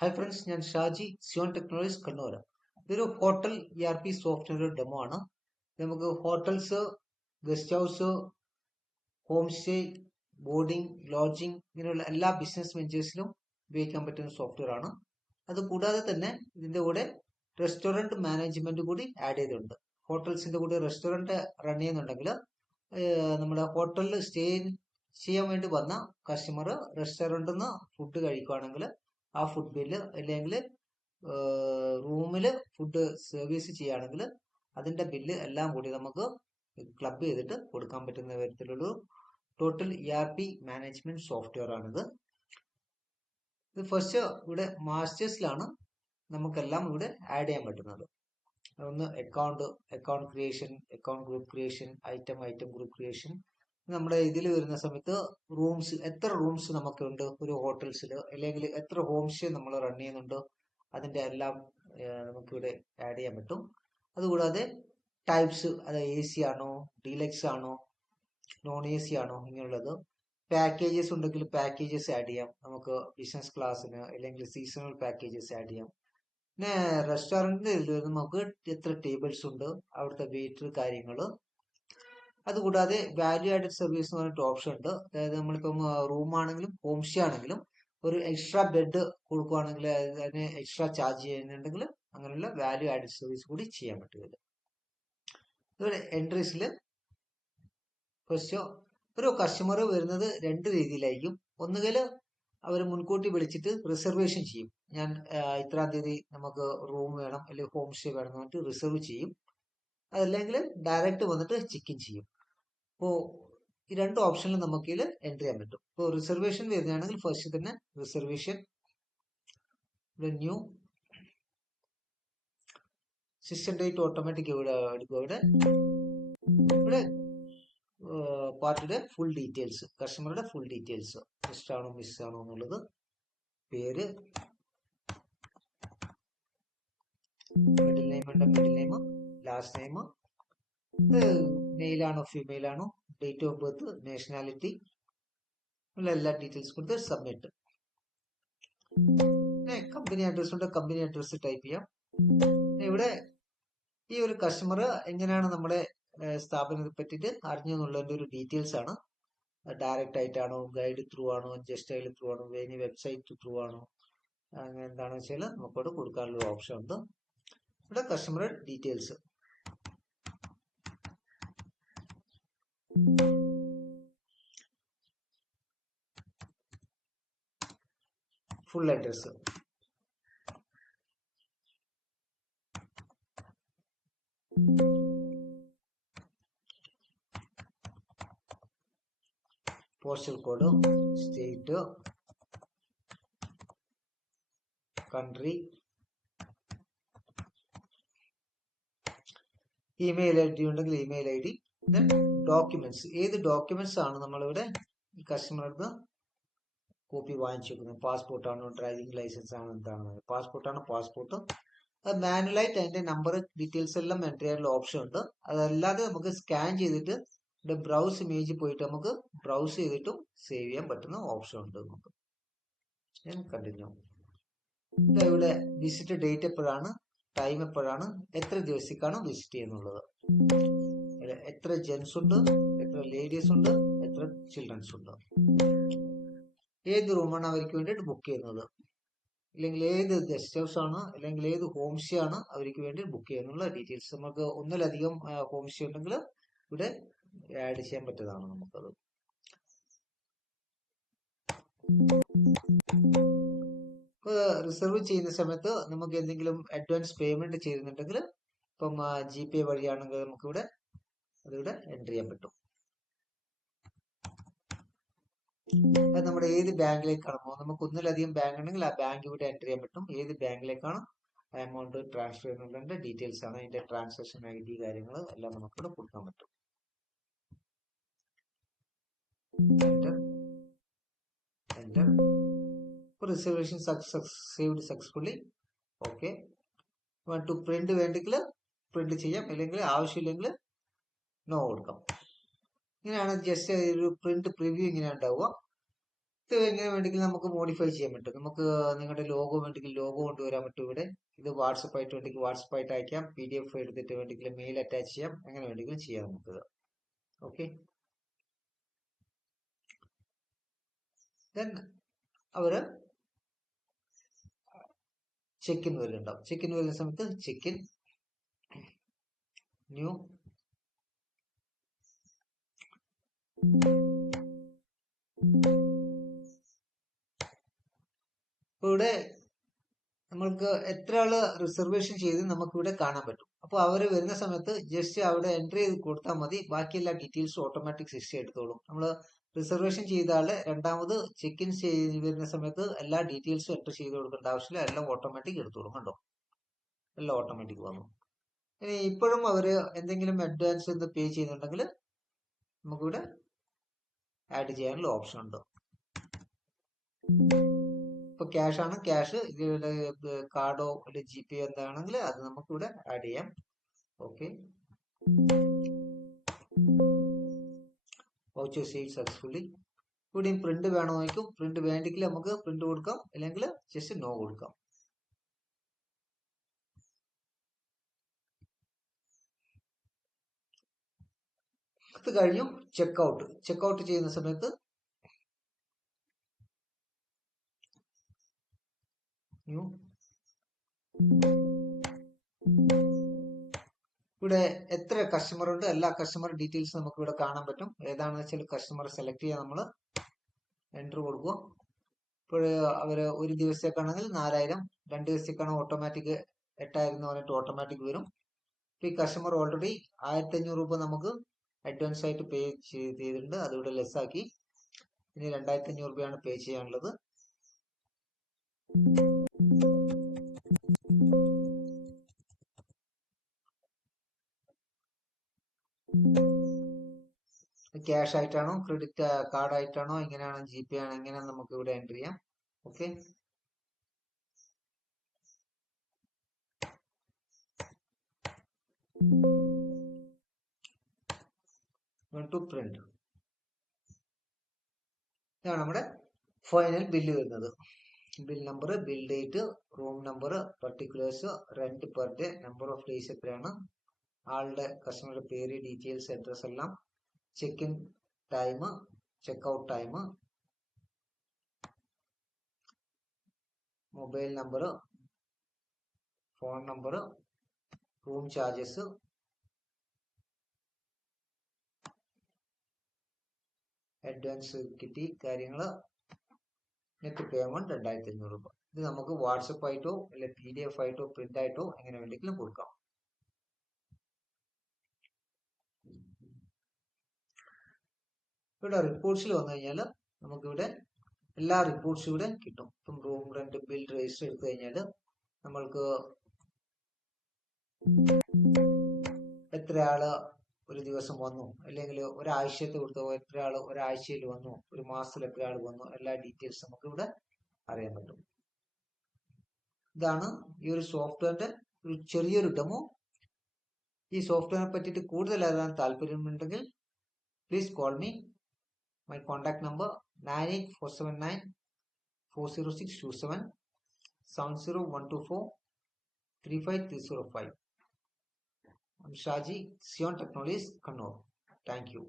Hi friends, ഞാൻ Shaji, Zion technologies Kannur. ഇതൊരു hotel ERP software demo ആണ്. നമുക്ക് hotels, guest house, home stay, boarding, lodging ഇങ്ങനെയുള്ള എല്ലാ ബിസിനസ് വെഞ്ചേഴ്സിലും ഉപയോഗിക്കാൻ പറ്റുന്ന സോഫ്റ്റ്വെയർ ആണ്. അത് കൂടാതെ തന്നെ ഇതിന്റെ കൂടെ റെസ്റ്റോറന്റ് മാനേജ്മെന്റ് കൂടി ആഡ് ചെയ്തിട്ടുണ്ട്. ഹോട്ടൽസിന്റെ കൂടെ റെസ്റ്റോറന്റ് റൺ ചെയ്യുന്നുണ്ടെങ്കിൽ നമ്മുടെ ഹോട്ടലിൽ സ്റ്റേ ചെയ്യാൻ വേണ്ടി വന്ന കസ്റ്റമർ റെസ്റ്റോറന്റിൽ നിന്ന് ഫുഡ് കഴിക്കുകയാണെങ്കിൽ ആ ഫുഡ് ബില്ല് അല്ലെങ്കിൽ റൂമിൽ ഫുഡ് സർവീസ് ചെയ്യുകയാണെങ്കിൽ അതിന്റെ ബില്ല് എല്ലാം കൂടി നമുക്ക് ക്ലബ് ചെയ്തിട്ട് കൊടുക്കാൻ പറ്റുന്ന തരത്തിലുള്ള ടോട്ടൽ ERP മാനേജ്മെന്റ് സോഫ്റ്റ്വെയർ ആണിത്. ഇത് ഫസ്റ്റ് ഇവിടെ മാസ്റ്റേഴ്സിലാണ് നമുക്കെല്ലാം ഇവിടെ ആഡ് ചെയ്യാൻ പറ്റുന്നത്. ഒന്ന് account creation, account group creation, item group creation. നമ്മുടെ ഇതിൽ വരുന്ന സമയത്ത് റൂംസ്, എത്ര റൂംസ് നമുക്കുണ്ട് ഒരു ഹോട്ടൽസിൽ, അല്ലെങ്കിൽ എത്ര ഹോം സ്റ്റേ നമ്മൾ റൺ ചെയ്യുന്നുണ്ട്, അതിന്റെ എല്ലാം നമുക്കിവിടെ ആഡ് ചെയ്യാൻ പറ്റും. അതുകൂടാതെ ടൈപ്സ്, അത് AC ആണോ, ഡീലക്സ് ആണോ, നോൺ AC ആണോ, ഇങ്ങനെയുള്ളത്. പാക്കേജസ് ഉണ്ടെങ്കിൽ പാക്കേജസ് ആഡ് ചെയ്യാം. നമുക്ക് ബിസിനസ് ക്ലാസ്സിന് അല്ലെങ്കിൽ സീസണൽ പാക്കേജസ് ആഡ് ചെയ്യാം. പിന്നെ റെസ്റ്റോറന്റിന്റെ ഇതിൽ നമുക്ക് എത്ര ടേബിൾസ് ഉണ്ട്, അവിടുത്തെ വെയിറ്റർ കാര്യങ്ങൾ. അതുകൂടാതെ വാല്യൂ ആഡഡ് സർവീസ് എന്ന് പറഞ്ഞിട്ട് ഓപ്ഷൻ ഉണ്ട്. അതായത് നമ്മളിപ്പം റൂം ആണെങ്കിലും ഹോം സ്റ്റേ ആണെങ്കിലും ഒരു എക്സ്ട്രാ ബെഡ് കൊടുക്കുകയാണെങ്കിൽ അതിന് എക്സ്ട്രാ ചാർജ് ചെയ്യുന്നുണ്ടെങ്കിൽ അങ്ങനെയുള്ള വാല്യൂ ആഡഡ് സർവീസ് കൂടി ചെയ്യാൻ പറ്റും. ഇവിടെ എൻട്രീസിൽ ഫസ്റ്റ് ഒരു കസ്റ്റമർ വരുന്നത് രണ്ട് രീതിയിലായിരിക്കും. ഒന്നുകിൽ അവർ മുൻകൂട്ടി വിളിച്ചിട്ട് റിസർവേഷൻ ചെയ്യും. ഞാൻ ഇത്രാം തീയതി നമുക്ക് റൂം വേണം അല്ലെങ്കിൽ ഹോം സ്റ്റേ വേണം എന്ന് പറഞ്ഞിട്ട് റിസർവ് ചെയ്യും. അതല്ലെങ്കിൽ ഡയറക്റ്റ് വന്നിട്ട് ചെക്ക് ഇൻ ചെയ്യും. അപ്പോൾ ഈ രണ്ട് ഓപ്ഷനിൽ നമുക്ക് ഇതിൽ എൻ്റർ ചെയ്യാൻ പറ്റും. ഇപ്പോൾ റിസർവേഷൻ വരുന്നതാണെങ്കിൽ ഫസ്റ്റ് തന്നെ reservation, new system date automatic ഇവിടെ എടുക്കുക. ഇവിടെ പാർട്ടിയുടെ ഫുൾ ഡീറ്റെയിൽസ്, കസ്റ്റമറുടെ ഫുൾ ഡീറ്റെയിൽസ്, മിസ് ആണോ എന്നുള്ളത്, പേര്, മിഡിൽ നെയിം ഉണ്ട്, middle name, last name, male ആണോ ഫീമെയിൽ ആണോ, ഡേറ്റ് ഓഫ് ബർത്ത്, നാഷണാലിറ്റി, ഉള്ള എല്ലാ ഡീറ്റെയിൽസ് കൊടുത്ത് സബ്മിറ്റ്. കമ്പനി അഡ്രസ് ഉണ്ട്, കമ്പനി അഡ്രസ് ടൈപ്പ് ചെയ്യാം. ഇവിടെ ഈ ഒരു കസ്റ്റമർ എങ്ങനെയാണ് നമ്മുടെ സ്ഥാപനത്തെ പറ്റിയിട്ട് അറിഞ്ഞു എന്നുള്ളതിന്റെ ഒരു ഡീറ്റെയിൽസ് ആണ്. ഡയറക്റ്റ് ആയിട്ടാണോ, ഗൈഡ് ത്രൂ ആണോ, ജസ്റ്റ് ത്രൂ ആണോ, വേനി വെബ്സൈറ്റ് ത്രൂ ആണോ, അങ്ങനെ എന്താണെന്ന് വെച്ചാൽ നമുക്കവിടെ കൊടുക്കാനുള്ള ഓപ്ഷൻ ഉണ്ട്. ഇവിടെ customer details, full address, postal code, state, country, email ID ഉണ്ടെങ്കിൽ ഇമെയിൽ ID, ദെൻ ഡോക്യുമെന്റ്സ്, ഏത് ഡോക്യുമെന്റ്സ് ആണ് നമ്മളിവിടെ ഈ കസ്റ്റമർക്ക് കോപ്പി വാങ്ങിച്ചു വെക്കുന്നത്. പാസ്പോർട്ട് ആണോ, ഡ്രൈവിംഗ് ലൈസൻസ് ആണോ, എന്താണ്, പാസ്പോർട്ടാണ് പാസ്പോർട്ട്. അത് മാനുവലായിട്ട് അതിന്റെ നമ്പർ ഡീറ്റെയിൽസ് എല്ലാം എൻ്റർ ചെയ്യാനുള്ള ഓപ്ഷൻ ഉണ്ട്. അതല്ലാതെ നമുക്ക് സ്കാൻ ചെയ്തിട്ട് ഇവിടെ ബ്രൗസ് ഇമേജ് പോയിട്ട് നമുക്ക് ബ്രൗസ് ചെയ്തിട്ടും സേവ് ചെയ്യാൻ പറ്റുന്ന ഓപ്ഷൻ ഉണ്ട് നമുക്ക്. ഞാൻ കണ്ടിന്യൂ. ഇവിടെ വിസിറ്റ് ഡേറ്റ് എപ്പോഴാണ്, ടൈം എപ്പോഴാണ്, എത്ര ദിവസത്തേക്കാണ് വിസിറ്റ് ചെയ്യുന്നുള്ളത്, എത്ര ജെൻസ് ഉണ്ട്, എത്ര ലേഡീസ് ഉണ്ട്, എത്ര ചിൽഡ്രൻസ് ഉണ്ട്, ഏത് റൂമാണ് അവർക്ക് വേണ്ടിയിട്ട് ബുക്ക് ചെയ്യുന്നത്, അല്ലെങ്കിൽ ഏത് ഗസ്റ്റ് ഹൗസ് ആണ്, അല്ലെങ്കിൽ ഏത് ഹോം സ്റ്റേ ആണ് അവർക്ക് വേണ്ടി ബുക്ക് ചെയ്യുന്നുള്ള ഡീറ്റെയിൽസ്. നമുക്ക് ഒന്നിലധികം ഹോം സ്റ്റേ ഉണ്ടെങ്കിൽ ഇവിടെ ആഡ് ചെയ്യാൻ പറ്റുന്നതാണ് നമുക്കത്. റിസർവ് ചെയ്യുന്ന സമയത്ത് നമുക്ക് എന്തെങ്കിലും അഡ്വാൻസ് പേയ്മെന്റ് ചെയ്യുന്നുണ്ടെങ്കിൽ, ഇപ്പം GPay വഴിയാണെങ്കിൽ നമുക്കിവിടെ അതിവിടെ എൻ്റർ ചെയ്യാൻ പറ്റും. അത് നമ്മുടെ ഏത് ബാങ്കിലേക്കാണോ, നമുക്ക് ഒന്നിലധികം ബാങ്ക് ഉണ്ടെങ്കിൽ ആ ബാങ്ക് ഇവിടെ എൻ്റർ ചെയ്യാൻ പറ്റും. ഏത് ബാങ്കിലേക്കാണ് എമൗണ്ട് ട്രാൻസ്ഫർ ചെയ്യുന്നതിന്റെ ഡീറ്റെയിൽസ് ആണ്, അതിന്റെ ട്രാൻസാക്ഷൻ ID കാര്യങ്ങൾ എല്ലാം നമുക്കിവിടെ കൊടുക്കാൻ പറ്റും. Enter. Reservation saved successfully. Okay. To print വേണ്ടെങ്കിൽ പ്രിന്റ് ചെയ്യാം, അല്ലെങ്കിൽ ആവശ്യമില്ലെങ്കിൽ നോ കൊടുക്കാം. ഇങ്ങനെയാണ് ജസ്റ്റ് ഒരു പ്രിന്റ് പ്രിവ്യൂ ഇങ്ങനെ ഉണ്ടാവുക. ഇത് എങ്ങനെ വേണമെങ്കിലും നമുക്ക് മോഡിഫൈ ചെയ്യാൻ പറ്റും. നമുക്ക് നിങ്ങളുടെ ലോഗോ വേണ്ടെങ്കിൽ ലോഗോ കൊണ്ടുവരാൻ പറ്റും ഇവിടെ. ഇത് വാട്സപ്പ് ആയിട്ട് വേണ്ടെങ്കിൽ വാട്സപ്പ് ആയിട്ട് അയക്കാം. PDF എടുത്തിട്ട് വേണ്ടെങ്കിൽ മെയിൽ അറ്റാച്ച് ചെയ്യാം. എങ്ങനെ വേണമെങ്കിലും ചെയ്യാം നമുക്ക്. ഓക്കെ, ദെൻ അവര് ചെക്ക് ഇൻ വരുന്നുണ്ടാവും. ചെക്ക് ഇൻ വരുന്ന സമയത്ത് ചെക്ക് ഇൻ ന്യൂ ഇവിടെ നമ്മൾക്ക് എത്ര ആള് റിസർവേഷൻ ചെയ്ത് നമുക്ക് ഇവിടെ കാണാൻ പറ്റും. അപ്പോൾ അവര് വരുന്ന സമയത്ത് ജസ്റ്റ് അവിടെ എൻട്രി ചെയ്ത് കൊടുത്താൽ മതി. ബാക്കി എല്ലാ ഡീറ്റെയിൽസും ഓട്ടോമാറ്റിക് സിസ്റ്റം എടുത്തോളും. നമ്മൾ റിസർവേഷൻ ചെയ്ത ആള് രണ്ടാമത് ചെക്ക് ഇൻ വരുന്ന സമയത്ത് എല്ലാ ഡീറ്റെയിൽസും എൻട്രി ചെയ്ത് കൊടുക്കേണ്ട ആവശ്യമില്ല. എല്ലാം ഓട്ടോമാറ്റിക് എടുത്തോളും. കണ്ടോ, എല്ലാം ഓട്ടോമാറ്റിക് വന്നു. ഇനി ഇപ്പോഴും അവര് എന്തെങ്കിലും അഡ്വാൻസ് എന്ത് പേ ചെയ്യുന്നുണ്ടെങ്കിൽ നമുക്കിവിടെ ആഡ് ചെയ്യാനുള്ള ഓപ്ഷൻ ഉണ്ട്. ഇപ്പൊ ക്യാഷ് ആണ്, ക്യാഷ് ഇതിവിടെ കാർഡോ അല്ലെ GPay എന്താണെങ്കിൽ അത് നമുക്കിവിടെ ആഡ് ചെയ്യാം. Okay, voucher sale successfully. ഇവിടെയും പ്രിന്റ് വേണമെങ്കിൽ പ്രിന്റ് വേണ്ടെങ്കിൽ നമുക്ക് പ്രിന്റ് കൊടുക്കാം, അല്ലെങ്കിൽ ജസ്റ്റ് നോ കൊടുക്കാം. അത് കഴിഞ്ഞു ചെക്കൗട്ട് ചെയ്യുന്ന സമയത്ത് ഇവിടെ എത്ര കസ്റ്റമർ ഉണ്ട്, എല്ലാ കസ്റ്റമർ ഡീറ്റെയിൽസ് നമുക്ക് ഇവിടെ കാണാൻ പറ്റും. ഏതാണെന്ന് വെച്ചാൽ കസ്റ്റമർ സെലക്ട് ചെയ്യാൻ നമ്മൾ എൻട്രി കൊടുക്കുക. ഇപ്പോൾ അവര് ഒരു ദിവസത്തേക്കാണെങ്കിൽ 4000, 2 ദിവസത്തേക്കാണെങ്കിൽ ഓട്ടോമാറ്റിക് 8000 എന്ന് പറഞ്ഞിട്ട് ഓട്ടോമാറ്റിക് വരും. ഇപ്പൊ ഈ കസ്റ്റമർ ഓൾറെഡി 1500 രൂപ നമുക്ക് അഡ്വാൻസ് ആയിട്ട് പേ ചെയ്തിട്ടുണ്ട്. അതിവിടെ ലെസ് ആക്കി. ഇനി 2500 രൂപയാണ് പേ ചെയ്യാനുള്ളത്. ക്യാഷ് ആയിട്ടാണോ, ക്രെഡിറ്റ് കാർഡ് ആയിട്ടാണോ, എങ്ങനെയാണോ, GPay ആണോ, എങ്ങനെ നമുക്ക് ഇവിടെ എൻട്രി ചെയ്യാം. Okay, to print. ഇതാണ് നമ്മുടെ ഫൈനൽ ബില്ല് വരുന്നത്. Bill number, bill date, room number, particulars, rent per day, number of days എത്രയാണ്, ആളുടെ കസ്റ്റമറുടെ പേര്, ഡീറ്റെയിൽസ്, അഡ്രസ് എല്ലാം, check in time, checkout time, mobile number, phone number, room charges, advance കിട്ടി കാര്യങ്ങൾ, നെറ്റ് പേയ്മെന്റ് 2500 രൂപ. ഇത് നമുക്ക് വാട്സപ്പ് ആയിട്ടോ അല്ലെ PDF ആയിട്ടോ പ്രിന്റ് ആയിട്ടോ എങ്ങനെ വേണമെങ്കിലും കൊടുക്കാം. ഇവിടെ റിപ്പോർട്ട്സിൽ വന്നു കഴിഞ്ഞാൽ നമുക്കിവിടെ എല്ലാ റിപ്പോർട്ട്സും ഇവിടെ കിട്ടും. ഇപ്പം റൂം റെന്റ് ബിൽ രജിസ്റ്റർ എടുത്തു കഴിഞ്ഞാൽ നമ്മൾക്ക് എത്ര ആള് ഒരു ദിവസം വന്നു, അല്ലെങ്കിൽ ഒരാഴ്ചത്തെ കൊടുത്തോ, എത്ര ആള് ഒരാഴ്ചയിൽ വന്നു, ഒരു മാസത്തിൽ എത്ര ആൾ വന്നു, എല്ലാ ഡീറ്റെയിൽസ് നമുക്ക് ഇവിടെ അറിയാൻ പറ്റും. ഇതാണ് ഈ ഒരു സോഫ്റ്റ്വെയറിന്റെ ഒരു ചെറിയൊരു ഡെമോ. ഈ സോഫ്റ്റ്വെയറിനെ പറ്റിയിട്ട് കൂടുതൽ അറിയാൻ താല്പര്യമുണ്ടെങ്കിൽ please call me. My contact number 9847940627 70124 35305. I'm Shaji, Sion Technologies, Kannur. Thank you.